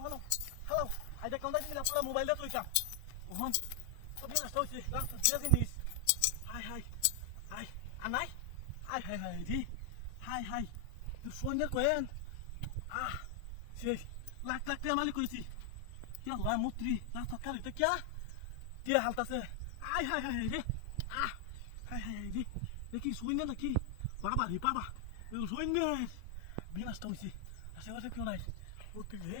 Hello আইটা কোন দিন পুরো মোবাইলটা তুইছা ওহন তো বিনা হইছে রাস্তা যে জিনিস হাই হাই হাই আনাই হাই হাই হাই জি হাই হাই তুই ফোনের কয়েন আহ সেই লাখ লাখ টাকা মালিক কইছি কি আল্লাহ মুত্রি রাস্তা কালিতে কিয়া কে হালতাছে আই হাই হাই রে আহ হাই হাই রে দেখি শুইনে নাকি বাবা রে বাবা শুইনে বিনাশটা হইছে আশেপাশে কেউ নাই রে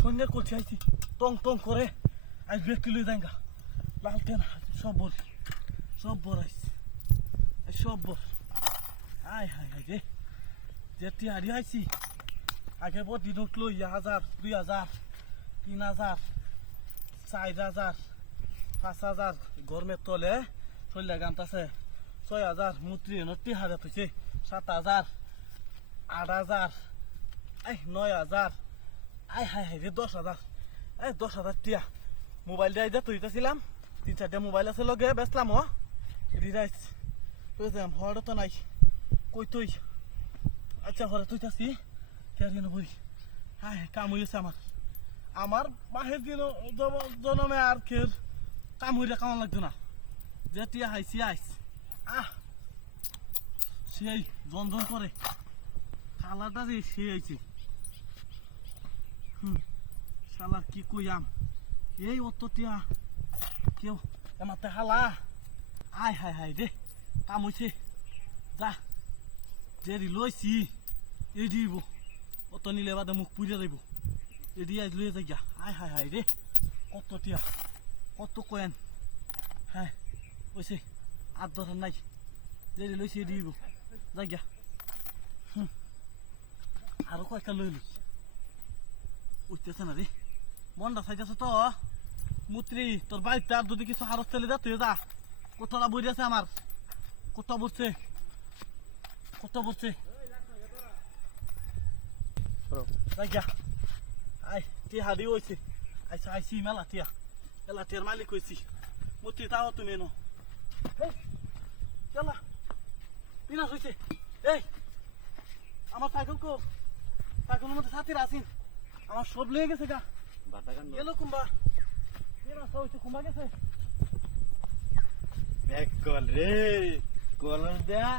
সৈন্যের করছে আইছি। টং টং করে। আজ ব্যক্তি লই যাঙ্গা লালটেন সব বল। সব বর আইছে। সব বর আয়, হায় হায় রে। যেটি হারি আইছি আগে বর দিনত লই হাজার, দুই হাজার, তিন হাজার, চার হাজার, পাঁচ হাজার। গরমের তলে চল্লে গানতাছে ছয় হাজার, মুত্রি নটি হাজার হয়েছে সাত হাজার, আট হাজার এই নয় হাজার। আই হাই হাই রে দশ হাজার। এই দশ হাজার টিয়া। মোবাইল দিয়ে দিয়ে তুইতেছিলাম তিন চারটে মোবাইল আছে লগে বেসলাম ও রিরাইস বুঝলাম হরে তো নাই। কই তুই? আচ্ছা হরে তুইতাছি কেন বই হাই কাম হয়েছে আমার। আমার মাহের দিন জনমে আর খের কাম হইলে কামান লাগতো না। যে টিয়া হাইছি, আইস। আহ! সেই জন করে। কালারটা যে সে আইছে। হুম। শালা কি কইয়াম? এই অত টিয়া। কেউ এমাতে হালা। আয়, হায় হায় রে, কাম হইছে। যা, দেরি লইছি। এই দিব অত নিলে বাদে মুখ পুড়িয়া যাইব এডি আজ লইয়া যাই গা আয়, হায় হায় রে, কত টিয়া, কত কয়েন। হ্যাঁ ওইছে আর দরকার নাই। দেরি লইছি দিব যাই গা হুম। আরও কয়েকটা লই লই। উঠতেছে না রে। মনটা চাইতেছে তো। মুত্রি তোর বাড়িতে আর যদি কিছু হারত চলে যা তুই যা। কোথাও বই আছে আমার কত বসছে কত বসছে যাই গা আই টি হারি হয়েছে আইসা আইসি মেলা টিয়া মেলা টিয়ার মালিক হয়েছি মুত্রি তাও তুমি এনো এই চলা বিনাশ হয়েছে এই আমার সাইকেল কো সাইকেলের মধ্যে সাথীরা আসিন আমার সব লেগে গেছে গা। গেল কুম্বা। সব হয়েছে কুম্বা গেছে? এক কল রে। কল দেয়া।